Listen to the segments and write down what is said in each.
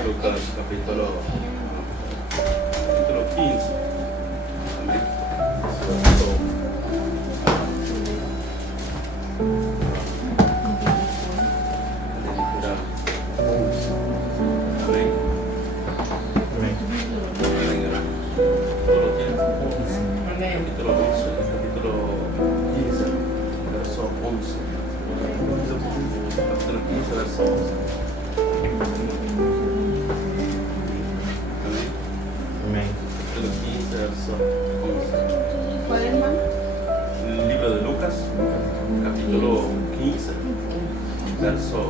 Lucas capítulo 15. Amén. ¿Cuál, hermano? El libro de Lucas, capítulo 15, verso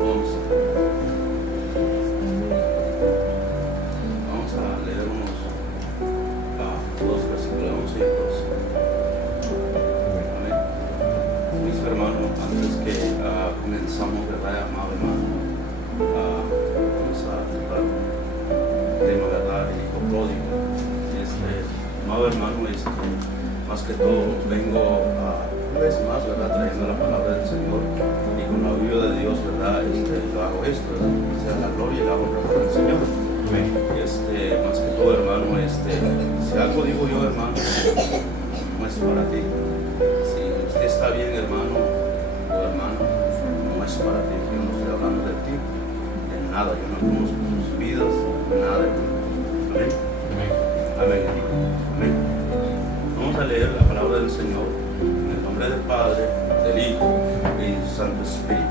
11. Vamos a leer unos dos versículos, 11 y 12. Amén. Mis hermanos, antes que comenzamos, ¿verdad, amado hermano? Vamos a tratar el tema, ¿verdad? El hijo pródigo. Amado hermano, más que todo vengo una vez más, ¿verdad? Trayendo la palabra del Señor y con la ayuda de Dios, ¿verdad? Lo hago esto, ¿verdad? Que sea la gloria y la honra para el Señor. Amén. Más que todo, hermano, si algo digo yo, hermano, no es para ti. Si usted está bien, hermano o hermano, no es para ti. Yo no estoy hablando de ti, de nada. Yo no conozco sus vidas, nada. Amén. Amén. Amén. Vamos a leer la palabra del Señor en el nombre del Padre, del Hijo y del Santo Espíritu.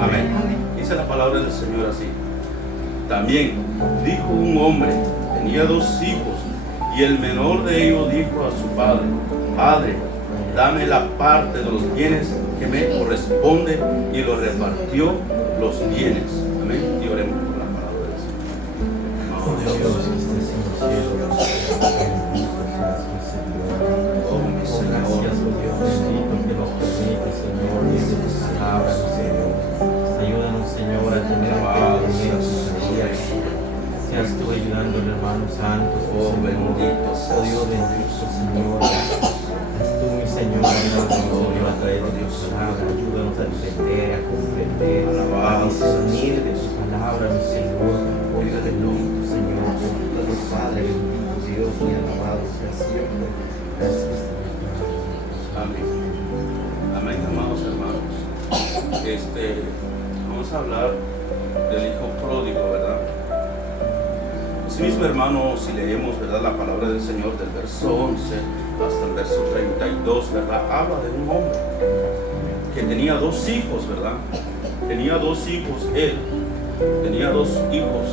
Amén. Dice la palabra del Señor así. También dijo un hombre, tenía 2 hijos, y el menor de ellos dijo a su padre: Padre, dame la parte de los bienes que me corresponde, y lo repartió los bienes. Amén. Y oremos por la palabra del Señor. Oh Dios, que estés en los cielos, oh mi Señor, gracias, oh Dios bendito, que nos permite, Señor, que se nos abra, Señor. Ayúdanos, Señor, a tener seas tú ayudando al hermano santo, Oh bendito, oh Dios bendito, Señor. Es tú, mi Señor, ayúdanos a traer Dios palabra, ayúdanos a entender, a comprender, a discernir de su palabra, mi Señor. Oiga de nombre, Señor, nuestro Padre, bendito Dios, y alabado sea siempre. Gracias. Amén. Amén, amados hermanos. Vamos a hablar del hijo pródigo, ¿verdad? Así mismo, hermano, si leemos, ¿verdad?, la palabra del Señor del verso 11 hasta el verso 32, ¿verdad?, habla de un hombre que tenía 2 hijos, ¿verdad? Tenía 2 hijos, él tenía 2 hijos,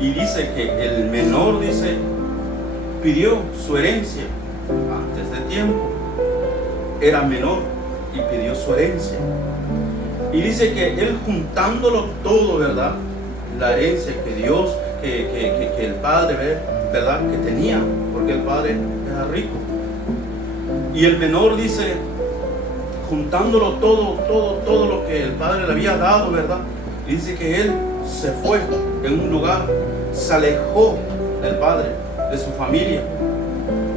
y dice que el menor, dice, pidió su herencia antes de tiempo. Era menor y pidió su herencia. Y dice que él, juntándolo todo, ¿verdad?, la herencia que Dios, que el padre, ¿verdad?, que tenía, porque el padre era rico. Y el menor, dice, juntándolo todo lo que el padre le había dado, ¿verdad?, y dice que él se fue en un lugar, se alejó del padre, de su familia.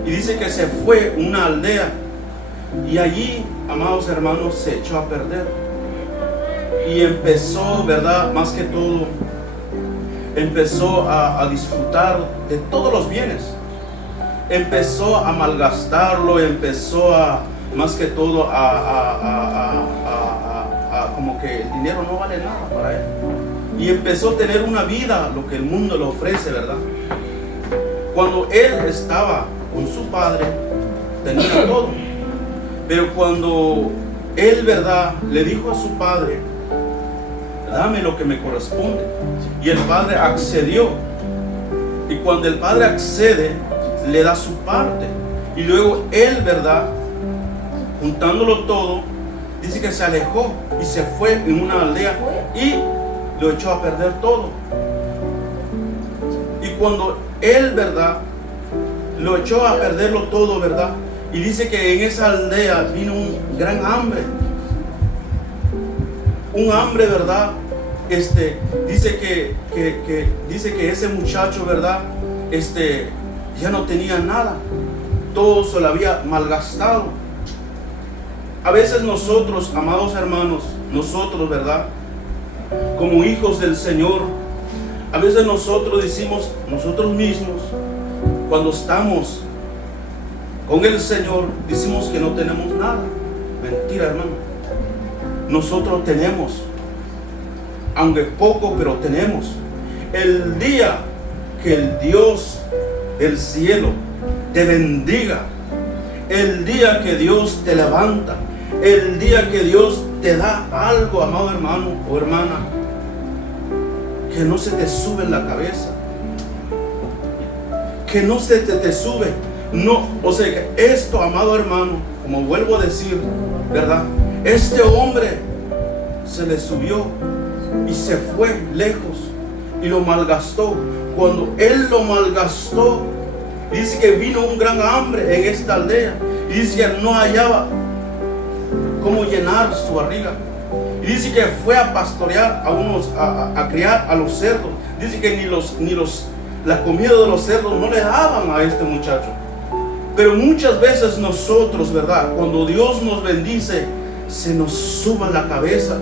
Y dice que se fue a una aldea. Y allí, amados hermanos, se echó a perder. Y empezó, ¿verdad?, más que todo, empezó a disfrutar de todos los bienes. Empezó a malgastarlo, empezó a, más que todo, como que el dinero no vale nada para él. Y empezó a tener una vida, lo que el mundo le ofrece, ¿verdad? Cuando él estaba con su padre, tenía todo. Pero cuando él, ¿verdad?, le dijo a su padre: dame lo que me corresponde, y el padre accedió. Y cuando el padre accede, le da su parte. Y luego él, ¿verdad?, juntándolo todo, dice que se alejó y se fue en una aldea y lo echó a perder todo. Y cuando él, ¿verdad?, lo echó a perderlo todo, ¿verdad?, y dice que en esa aldea vino un gran hambre. Un hambre, ¿verdad? Dice que ese muchacho, ¿verdad?, ya no tenía nada. Todo se lo había malgastado. A veces nosotros, amados hermanos, nosotros, ¿verdad?, como hijos del Señor, A veces nosotros decimos, nosotros mismos, cuando estamos con el Señor, decimos que no tenemos nada. Mentira, hermano. Nosotros tenemos, aunque poco, pero tenemos. El día que el Dios del cielo te bendiga, el día que Dios te levanta, el día que Dios te da algo, amado hermano o hermana, que no se te sube en la cabeza, que no se te sube, no, o sea que esto, amado hermano, como vuelvo a decir, ¿verdad? Este hombre se le subió y se fue lejos y lo malgastó. Cuando él lo malgastó, dice que vino un gran hambre en esta aldea y dice que no hallaba cómo llenar su barriga. Y dice que fue a pastorear a criar a los cerdos. Dice que la comida de los cerdos no le daban a este muchacho. Pero muchas veces nosotros, ¿verdad? Cuando Dios nos bendice, se nos suba la cabeza.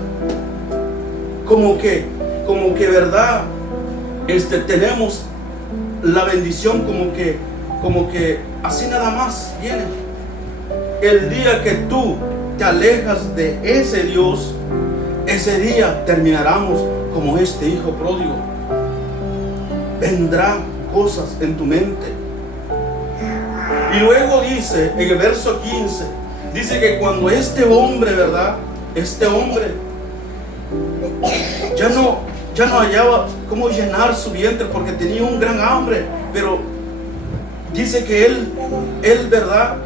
Como que, ¿verdad? Tenemos la bendición como que así nada más viene. El día que tú te alejas de ese Dios, ese día terminaremos como este hijo pródigo. Vendrán cosas en tu mente. Y luego dice, en el verso 15, dice que cuando este hombre, ¿verdad? Este hombre ya no hallaba cómo llenar su vientre porque tenía un gran hambre. Pero dice que él, ¿verdad?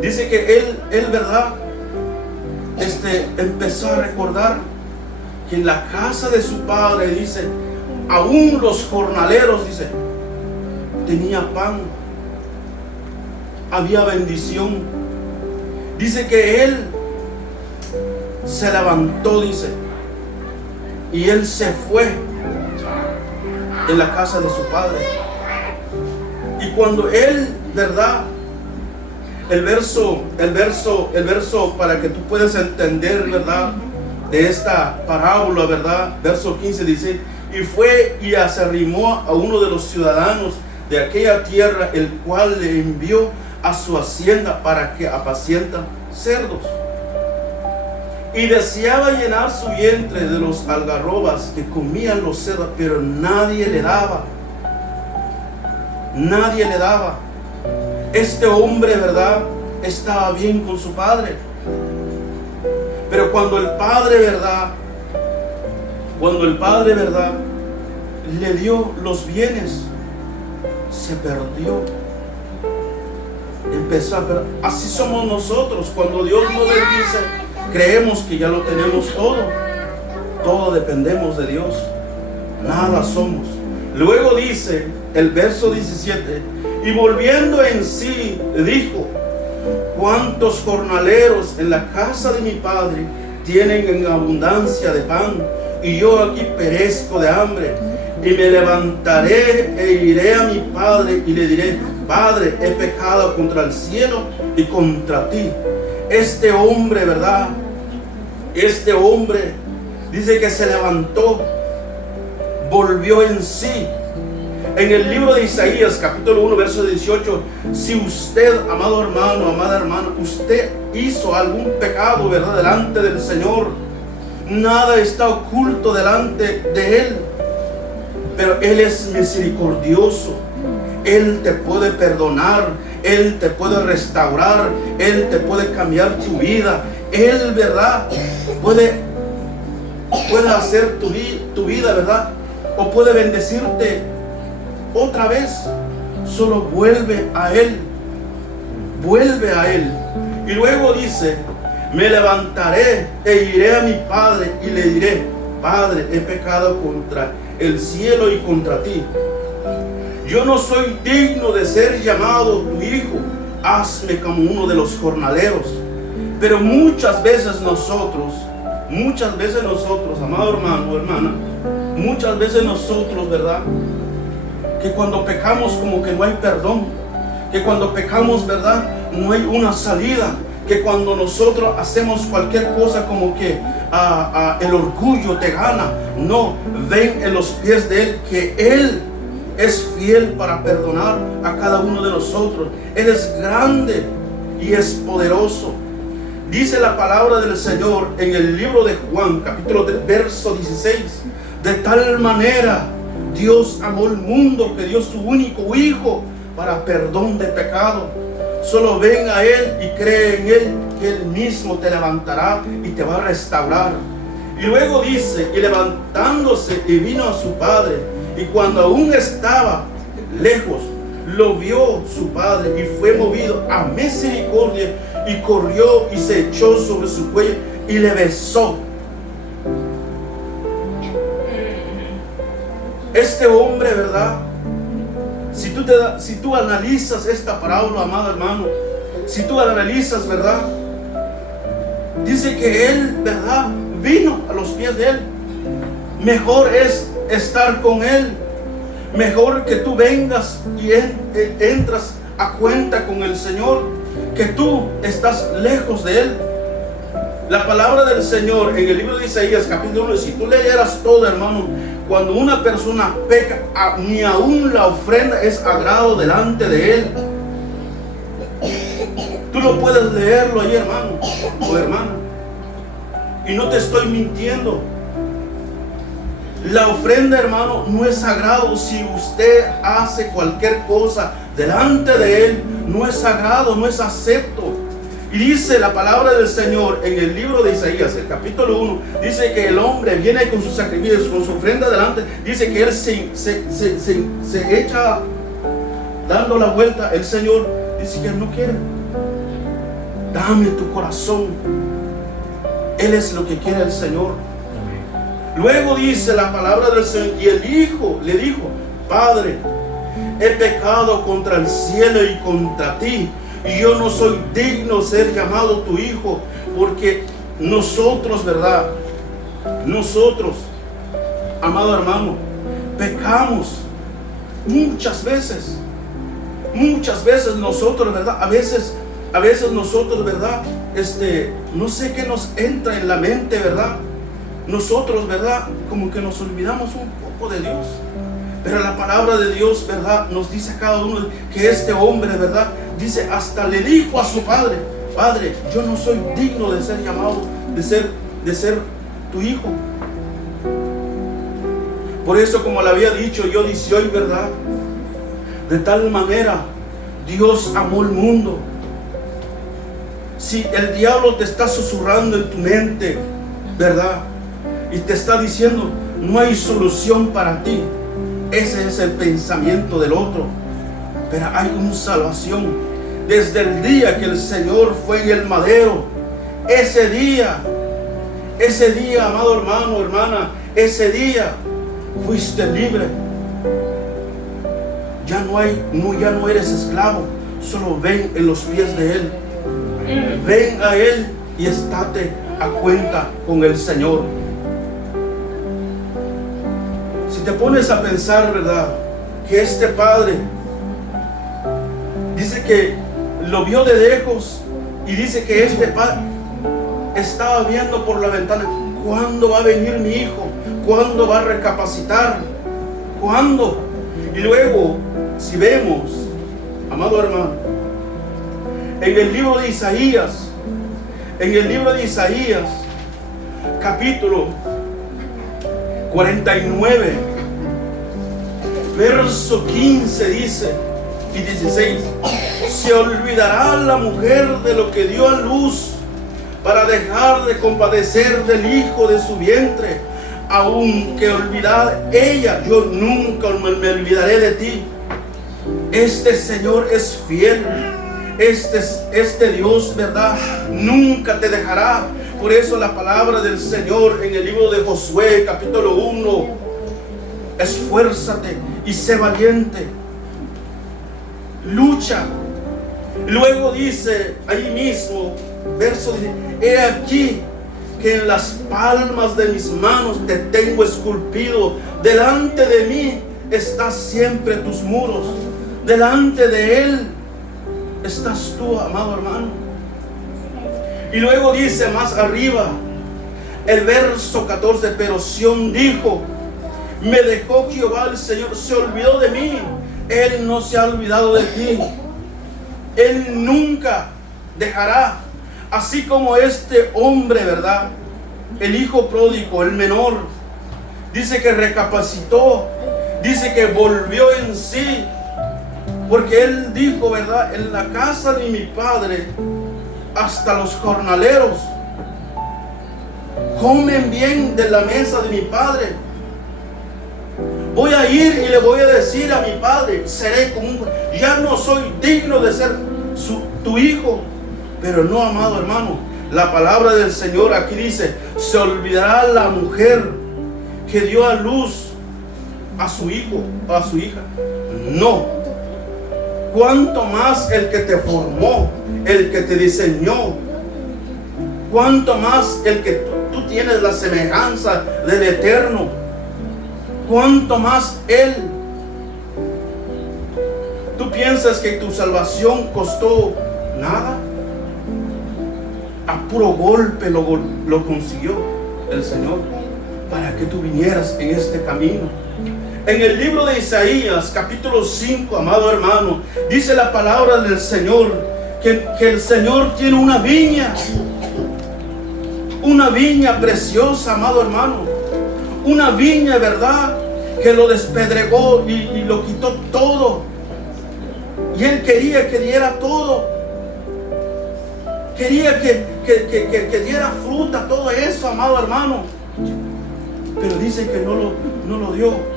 Dice que él, ¿verdad? Empezó a recordar que en la casa de su padre, dice, aún los jornaleros, dice, tenía pan, había bendición. Dice que él se levantó, dice, y él se fue en la casa de su padre. Y cuando él, ¿verdad? El verso para que tú puedas entender, ¿verdad? De esta parábola, ¿verdad? Verso 15 dice, y fue y se arrimó a uno de los ciudadanos de aquella tierra, el cual le envió a su hacienda para que apacienta cerdos. Y deseaba llenar su vientre de los algarrobas que comían los cerdos, pero nadie le daba. Nadie le daba. Este hombre, ¿verdad? Estaba bien con su padre. Pero cuando el padre, ¿verdad? Le dio los bienes, se perdió. Empezó a perder. Así somos nosotros. Cuando Dios nos bendice, creemos que ya lo tenemos todo. Todo dependemos de Dios. Nada somos. Luego dice el verso 17, y volviendo en sí, dijo, cuántos jornaleros en la casa de mi padre tienen en abundancia de pan, y yo aquí perezco de hambre. Y me levantaré e iré a mi padre y le diré, Padre, he pecado contra el cielo y contra ti. Este hombre, ¿verdad? Este hombre dice que se levantó, volvió en sí. En el libro de Isaías, capítulo 1, verso 18, si usted, amado hermano, amada hermana, usted hizo algún pecado, ¿verdad?, delante del Señor, nada está oculto delante de Él. Pero Él es misericordioso. Él te puede perdonar. Él te puede restaurar. Él te puede cambiar tu vida. Él, ¿verdad?, puede hacer tu vida, ¿verdad?, o puede bendecirte otra vez. Solo vuelve a Él. Vuelve a Él. Y luego dice, me levantaré e iré a mi padre y le diré, Padre, he pecado contra el cielo y contra ti. Yo no soy digno de ser llamado tu hijo. Hazme como uno de los jornaleros. Pero muchas veces nosotros, amado hermano o hermana, muchas veces nosotros, ¿verdad?, que cuando pecamos como que no hay perdón, que cuando pecamos, ¿verdad?, no hay una salida, que cuando nosotros hacemos cualquier cosa como que el orgullo te gana. No, ven en los pies de Él, que Él es fiel para perdonar a cada uno de nosotros. Él es grande y es poderoso. Dice la palabra del Señor en el libro de Juan, capítulo 3, verso 16. De tal manera Dios amó el mundo que dio su único Hijo para perdón de pecado. Solo ven a Él y cree en Él, que Él mismo te levantará y te va a restaurar. Y luego dice, y levantándose y vino a su padre, y cuando aún estaba lejos, lo vio su padre y fue movido a misericordia, y corrió y se echó sobre su cuello y le besó. Este hombre, ¿verdad? Si tú analizas esta parábola, amado hermano, si tú analizas, ¿verdad? Dice que él, ¿verdad?, vino a los pies de Él. Mejor es estar con Él. Mejor que tú vengas y entras a cuenta con el Señor, que tú estás lejos de Él. La palabra del Señor en el libro de Isaías, capítulo 1, si tú leyeras todo, hermano, cuando una persona peca, ni aún la ofrenda es agrado delante de Él. Tú lo puedes leerlo ahí, hermano o hermana, y no te estoy mintiendo. La ofrenda, hermano, no es sagrado. Si usted hace cualquier cosa delante de Él, no es sagrado, no es acepto. Y dice la palabra del Señor en el libro de Isaías, el capítulo 1, dice que el hombre viene con sus sacrificios, con su ofrenda delante. Dice que él se echa dando la vuelta. El Señor dice que Él no quiere. Dame tu corazón. Él es lo que quiere el Señor. Luego dice la palabra del Señor, y el Hijo le dijo: Padre, he pecado contra el cielo y contra ti, y yo no soy digno de ser llamado tu hijo. Porque nosotros, ¿verdad? Nosotros, amado hermano, pecamos muchas veces. Muchas veces nosotros, ¿verdad? A veces nosotros, ¿verdad? No sé qué nos entra en la mente, ¿verdad? Nosotros, ¿verdad?, como que nos olvidamos un poco de Dios. Pero la palabra de Dios, ¿verdad?, nos dice a cada uno que este hombre, ¿verdad?, dice, hasta le dijo a su padre: Padre, yo no soy digno de ser llamado, de ser tu hijo. Por eso, como le había dicho yo, dice hoy, ¿verdad?, de tal manera Dios amó el mundo. Si el diablo te está susurrando en tu mente, ¿verdad?, y te está diciendo: no hay solución para ti, ese es el pensamiento del otro. Pero hay una salvación. Desde el día que el Señor fue en el madero, ese día, amado hermano, hermana, ese día fuiste libre. Ya no eres esclavo. Solo ven en los pies de Él. Ven a Él y estate a cuenta con el Señor. Si te pones a pensar, ¿verdad?, que este padre dice que lo vio de lejos, y dice que este padre estaba viendo por la ventana: ¿cuándo va a venir mi hijo? ¿Cuándo va a recapacitar? ¿Cuándo? Y luego, si vemos, amado hermano, en el libro de Isaías, capítulo 49, verso 15 dice y 16: ¿se olvidará la mujer de lo que dio a luz para dejar de compadecer del hijo de su vientre? Aunque olvidada ella, yo nunca me olvidaré de ti. Este Señor es fiel. Este Dios, ¿verdad?, nunca te dejará. Por eso la palabra del Señor en el libro de Josué, capítulo 1: esfuérzate y sé valiente. Lucha. Luego dice ahí mismo, verso 10: he aquí que en las palmas de mis manos te tengo esculpido. Delante de mí estás siempre tus muros. Delante de Él estás tú, amado hermano. Y luego dice más arriba: El verso 14, pero Sión dijo, me dejó Jehová el Señor, se olvidó de mí. Él no se ha olvidado de ti. Él nunca dejará. Así como este hombre, ¿verdad? El hijo pródigo, el menor, dice que recapacitó, dice que volvió en sí, porque él dijo, ¿verdad? En la casa de mi padre, hasta los jornaleros comen bien de la mesa de mi padre. Voy a ir y le voy a decir a mi padre, seré como un... Ya no soy digno de ser tu hijo. Pero no, amado hermano, la palabra del Señor aquí dice, se olvidará la mujer que dio a luz a su hijo o a su hija. No. Cuanto más el que te formó, el que te diseñó, cuanto más el que tú tienes la semejanza del Eterno, cuanto más Él. ¿Tú piensas que tu salvación costó nada? A puro golpe lo consiguió el Señor para que tú vinieras en este camino. En el libro de Isaías, capítulo 5, amado hermano, dice la palabra del Señor que el Señor tiene una viña preciosa, amado hermano, una viña, ¿verdad?, que lo despedregó y lo quitó todo, y Él quería que diera todo, quería que diera fruta, todo eso, amado hermano, pero dice que no lo dio.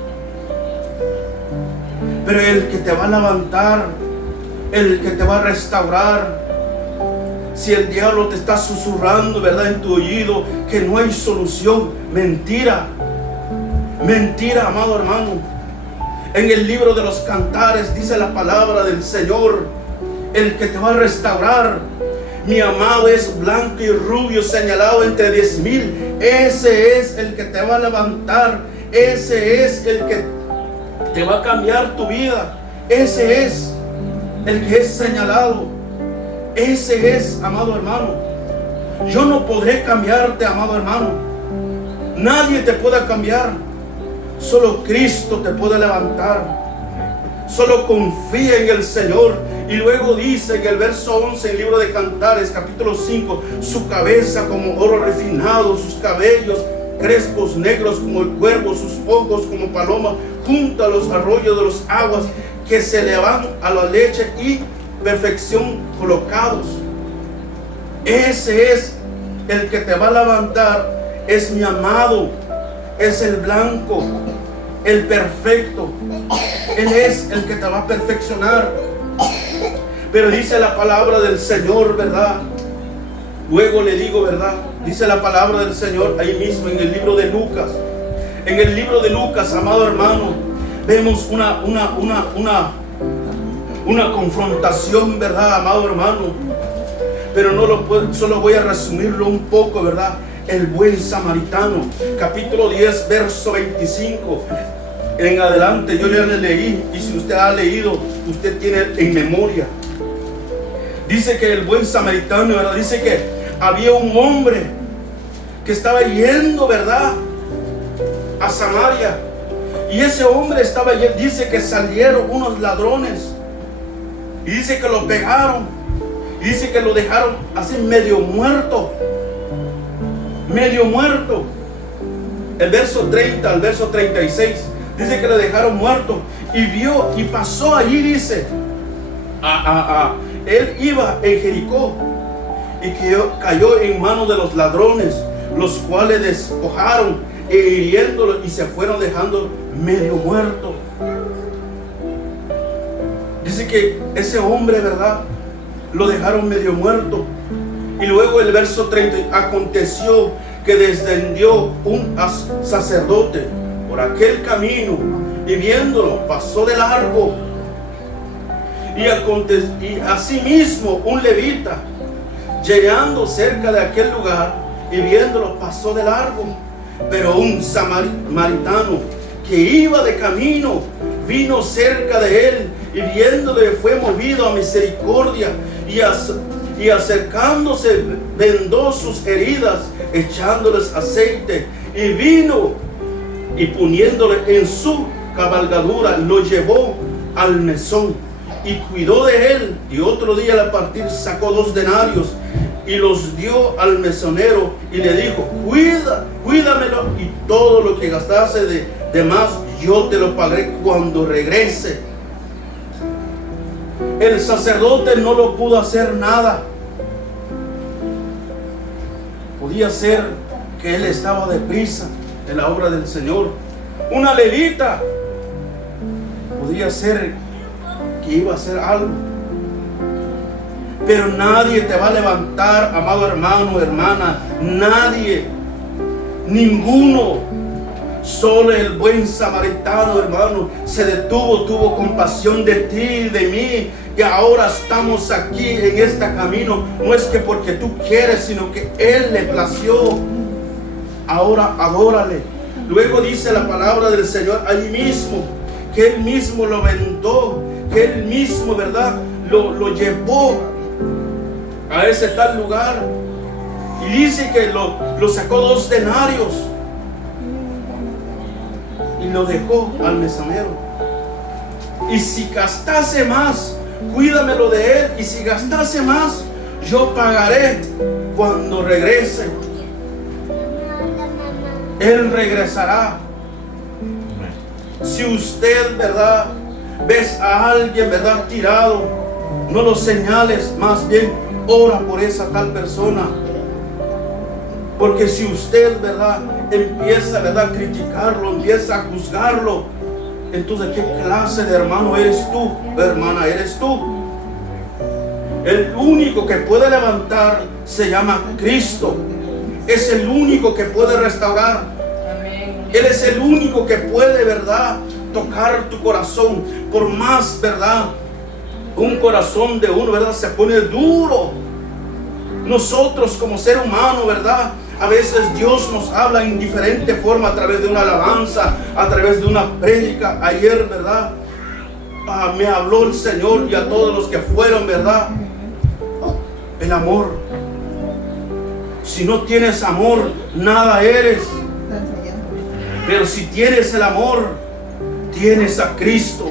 Pero el que te va a levantar, el que te va a restaurar, si el diablo te está susurrando, ¿verdad?, en tu oído que no hay solución, mentira, amado hermano. En el libro de los Cantares dice la palabra del Señor, el que te va a restaurar, mi amado es blanco y rubio, señalado entre 10,000. Ese es el que te va a levantar, ese es el que te va a cambiar tu vida, ese es el que es señalado, ese es, amado hermano. Yo no podré cambiarte, amado hermano, nadie te puede cambiar, solo Cristo te puede levantar. Solo confía en el Señor. Y luego dice en el verso 11, el libro de Cantares, capítulo 5, su cabeza como oro refinado, sus cabellos crespos negros como el cuervo, sus ojos como paloma, junto a los arroyos de las aguas que se le van a la leche y perfección colocados. Ese es el que te va a levantar, es mi amado, es el blanco, el perfecto. Él es el que te va a perfeccionar. Pero dice la palabra del Señor, ¿verdad? Luego le digo, ¿verdad? Dice la palabra del Señor ahí mismo en el libro de Lucas. En el libro de Lucas, amado hermano, vemos una confrontación, ¿verdad, amado hermano? Pero no lo puedo, solo voy a resumirlo un poco, ¿verdad? El buen samaritano, capítulo 10, verso 25 en adelante. Yo ya le leí, y si usted ha leído, usted tiene en memoria. Dice que el buen samaritano, ¿verdad? Dice que había un hombre que estaba yendo, ¿verdad?, a Samaria. Y ese hombre estaba yendo, dice que salieron unos ladrones. Y dice que lo pegaron. Y dice que lo dejaron así medio muerto. Medio muerto. El verso 30 al verso 36. Dice que le dejaron muerto. Y vio y pasó allí, dice. Él iba en Jericó. Y cayó en manos de los ladrones, los cuales despojaron e hiriéndolo y se fueron dejando medio muerto. Dice que ese hombre, ¿verdad?, lo dejaron medio muerto. Y luego el verso 30, aconteció que descendió un sacerdote por aquel camino y viéndolo pasó de largo. Y asimismo un levita, llegando cerca de aquel lugar y viéndolo pasó de largo. Pero un samaritano que iba de camino vino cerca de él y viéndole fue movido a misericordia y acercándose vendó sus heridas echándoles aceite y vino, y poniéndole en su cabalgadura, lo llevó al mesón y cuidó de él. Y otro día al partir sacó 2 denarios y los dio al mesonero y le dijo: cuídamelo, y todo lo que gastase de más yo te lo pagaré cuando regrese. El sacerdote no lo pudo hacer nada. Podía ser que él estaba deprisa en la obra del Señor. Una levita podría ser que iba a hacer algo, pero nadie te va a levantar, amado hermano, hermana. Nadie, ninguno. Solo el buen samaritano, hermano, se detuvo, tuvo compasión de ti y de mí, y ahora estamos aquí en este camino. No es que porque tú quieres, sino que Él le plació. Ahora adórale. Luego dice la palabra del Señor ahí mismo, que Él mismo lo aventó, que Él mismo, ¿verdad?, lo llevó a ese tal lugar. Y dice que lo sacó 2 denarios y lo dejó al mesonero. Y si gastase más, cuídamelo de él, y si gastase más, yo pagaré cuando regrese. Él regresará. Si usted, ¿verdad?, ves a alguien, ¿verdad?, tirado, no lo señales, más bien ora por esa tal persona. Porque si usted, ¿verdad?, empieza, ¿verdad?, a criticarlo, empieza a juzgarlo, entonces ¿qué clase de hermano eres tú, hermana, eres tú? El único que puede levantar se llama Cristo. Es el único que puede restaurar. Él es el único que puede, ¿verdad?, tocar tu corazón. Por más, ¿verdad?, un corazón de uno, ¿verdad?, se pone duro. Nosotros como ser humano, ¿verdad?, a veces Dios nos habla en diferente forma, a través de una alabanza, a través de una prédica. Ayer, ¿verdad?, me habló el Señor, y a todos los que fueron, ¿verdad?, el amor. Si no tienes amor, nada eres. Pero si tienes el amor, tienes a Cristo.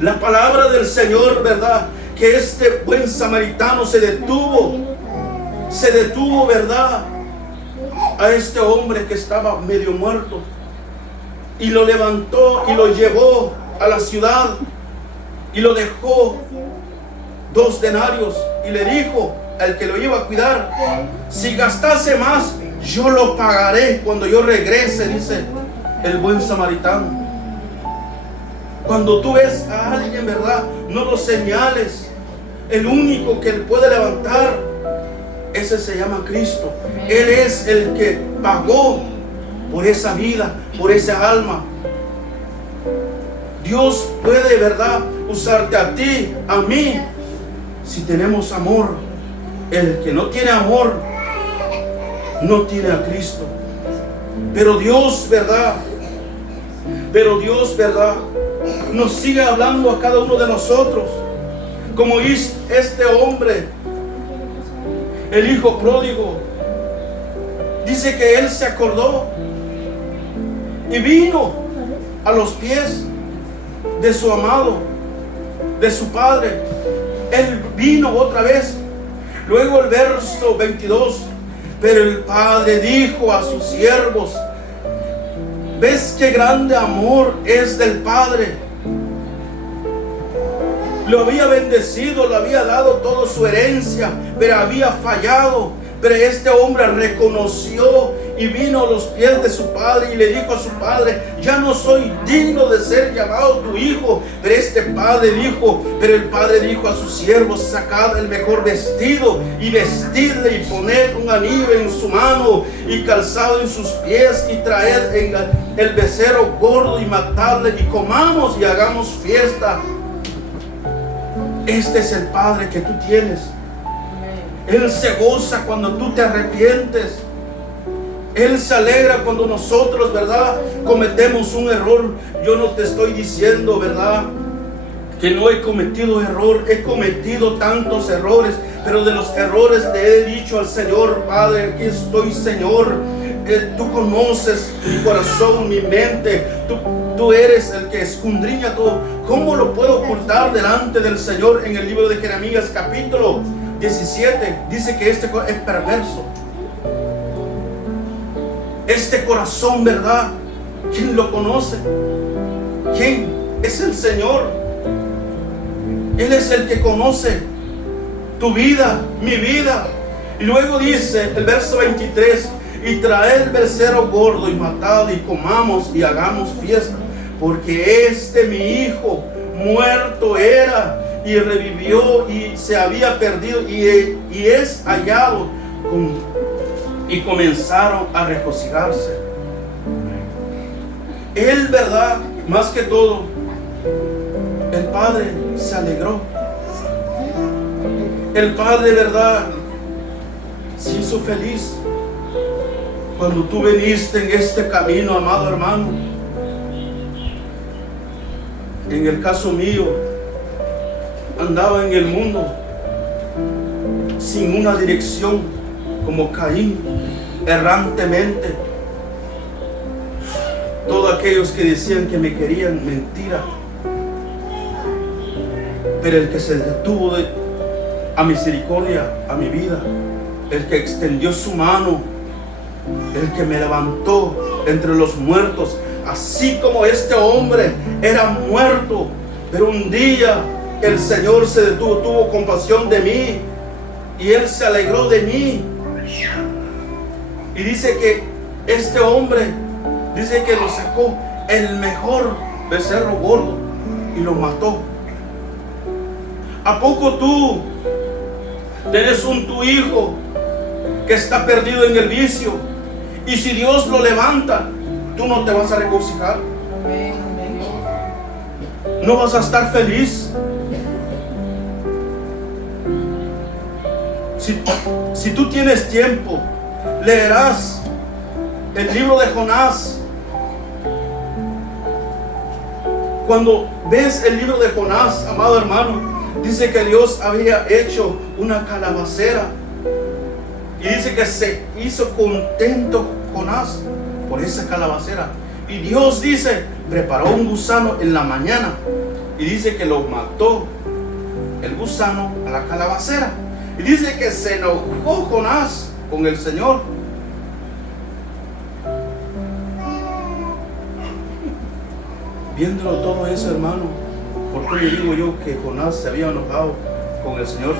La palabra del Señor, ¿verdad?, que este buen samaritano se detuvo, ¿verdad?, a este hombre que estaba medio muerto, y lo levantó y lo llevó a la ciudad y lo dejó 2 denarios y le dijo al que lo iba a cuidar: si gastase más, yo lo pagaré cuando yo regrese, dice el buen samaritano. Cuando tú ves a alguien, ¿verdad?, no lo señales. El único que él puede levantar, ese se llama Cristo. Él es el que pagó por esa vida, por esa alma. Dios puede, ¿verdad?, usarte a ti, a mí, si tenemos amor. El que no tiene amor, no tiene a Cristo. Pero Dios, ¿verdad?, nos sigue hablando a cada uno de nosotros. Como hizo este hombre, el hijo pródigo. Dice que él se acordó y vino a los pies de su amado, de su padre. Él vino otra vez. Luego el verso 22: pero el padre dijo a sus siervos: ¿ves qué grande amor es del padre? Lo había bendecido, le había dado toda su herencia, pero había fallado. Pero este hombre reconoció y vino a los pies de su padre y le dijo a su padre: ya no soy digno de ser llamado tu hijo. Pero el padre dijo a sus siervos: sacad el mejor vestido y vestidle, y poned un anillo en su mano y calzado en sus pies, y traed el becerro gordo y matadle, y comamos y hagamos fiesta. Este es el Padre que tú tienes. Él se goza cuando tú te arrepientes. Él se alegra cuando nosotros, ¿verdad?, cometemos un error. Yo no te estoy diciendo, ¿verdad?, que no he cometido error. He cometido tantos errores, pero de los errores le he dicho al Señor: Padre, aquí estoy, Señor. Tú conoces mi corazón, mi mente. Tú eres el que escudriña todo. ¿Cómo lo puedo ocultar delante del Señor? En el libro de Jeremías capítulo 17 dice que este es perverso. Este corazón, ¿verdad? ¿Quién lo conoce? ¿Quién? Es el Señor. Él es el que conoce tu vida, mi vida. Y luego dice el verso 23: y traed el becerro gordo y matad y comamos y hagamos fiesta, porque mi hijo muerto era y revivió y se había perdido y es hallado. Y comenzaron a regocijarse. Él, ¿verdad? Más que todo, el Padre se alegró. El Padre, ¿verdad?, se hizo feliz cuando tú viniste en este camino, amado hermano. En el caso mío, andaba en el mundo sin una dirección, como Caín, errantemente. Todos aquellos que decían que me querían, mentira. Pero el que se detuvo a misericordia a mi vida, el que extendió su mano, el que me levantó entre los muertos, así como este hombre era muerto, pero un día el Señor se detuvo, tuvo compasión de mí y Él se alegró de mí. Y dice que este hombre, dice que lo sacó el mejor becerro gordo y lo mató. ¿A poco tú tienes tu hijo que está perdido en el vicio? Y si Dios lo levanta, tú no te vas a regocijar, no vas a estar feliz. Si tú tienes tiempo, leerás el libro de Jonás. Cuando ves el libro de Jonás, amado hermano, dice que Dios había hecho una calabacera. Y dice que se hizo contento Jonás por esa calabacera. Y Dios dice, preparó un gusano en la mañana. Y dice que lo mató el gusano a la calabacera. Y dice que se enojó Jonás con el Señor. Viéndolo todo eso, hermano, ¿por qué le digo yo que Jonás se había enojado con el Señor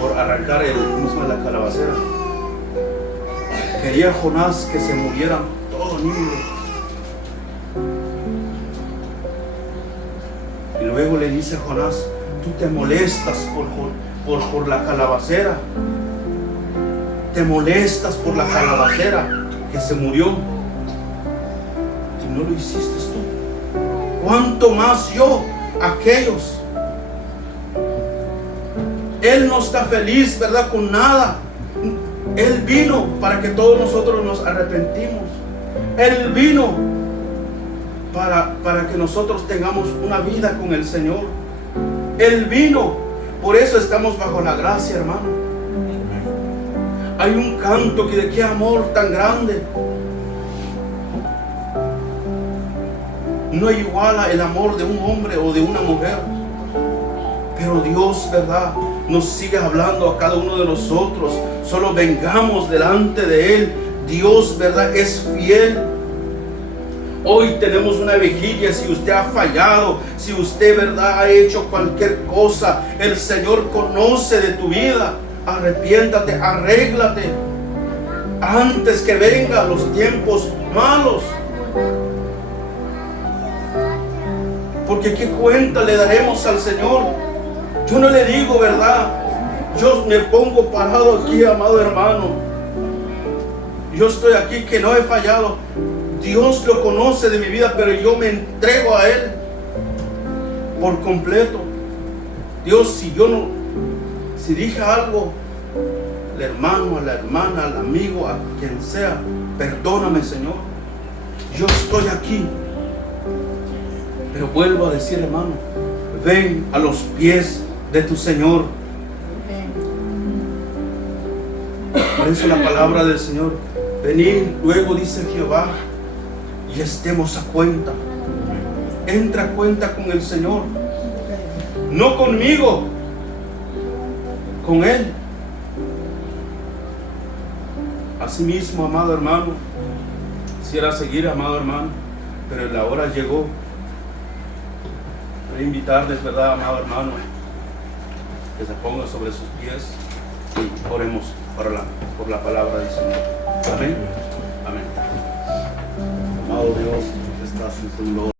por arrancar la calabacera? Quería Jonás que se murieran todos niños. Y luego le dice a Jonás: tú te molestas por la calabacera. Te molestas por la calabacera que se murió. Y no lo hiciste tú. ¿Cuánto más yo, aquellos? Él no está feliz, ¿verdad?, con nada. Él vino para que todos nosotros nos arrepentimos. Él vino para que nosotros tengamos una vida con el Señor. Él vino, por eso estamos bajo la gracia, hermano. Hay un canto que de qué amor tan grande. No iguala el amor de un hombre o de una mujer. Pero Dios, ¿verdad?, nos sigue hablando a cada uno de nosotros. Solo vengamos delante de Él. Dios, ¿verdad?, es fiel. Hoy tenemos una vigilia. Si usted ha fallado, si usted, ¿verdad?, ha hecho cualquier cosa, el Señor conoce de tu vida. Arrepiéntate, arréglate antes que vengan los tiempos malos. Porque qué cuenta le daremos al Señor. Yo no le digo, ¿verdad? Yo me pongo parado aquí, amado hermano. Yo estoy aquí que no he fallado. Dios lo conoce de mi vida, pero yo me entrego a Él por completo. Dios, si dije algo, al hermano, a la hermana, al amigo, a quien sea, perdóname, Señor. Yo estoy aquí. Pero vuelvo a decir, hermano, ven a los pies de tu Señor. Por eso la palabra del Señor, venid luego, dice Jehová, y estemos a cuenta. Entra a cuenta con el Señor, no conmigo, con Él. Asimismo, amado hermano, quisiera seguir, amado hermano, pero la hora llegó. Voy a invitarles, ¿verdad, amado hermano, que se pongan sobre sus pies y oremos por la palabra del Señor. Amén. Amén. Amado Dios, que estás en tu gloria.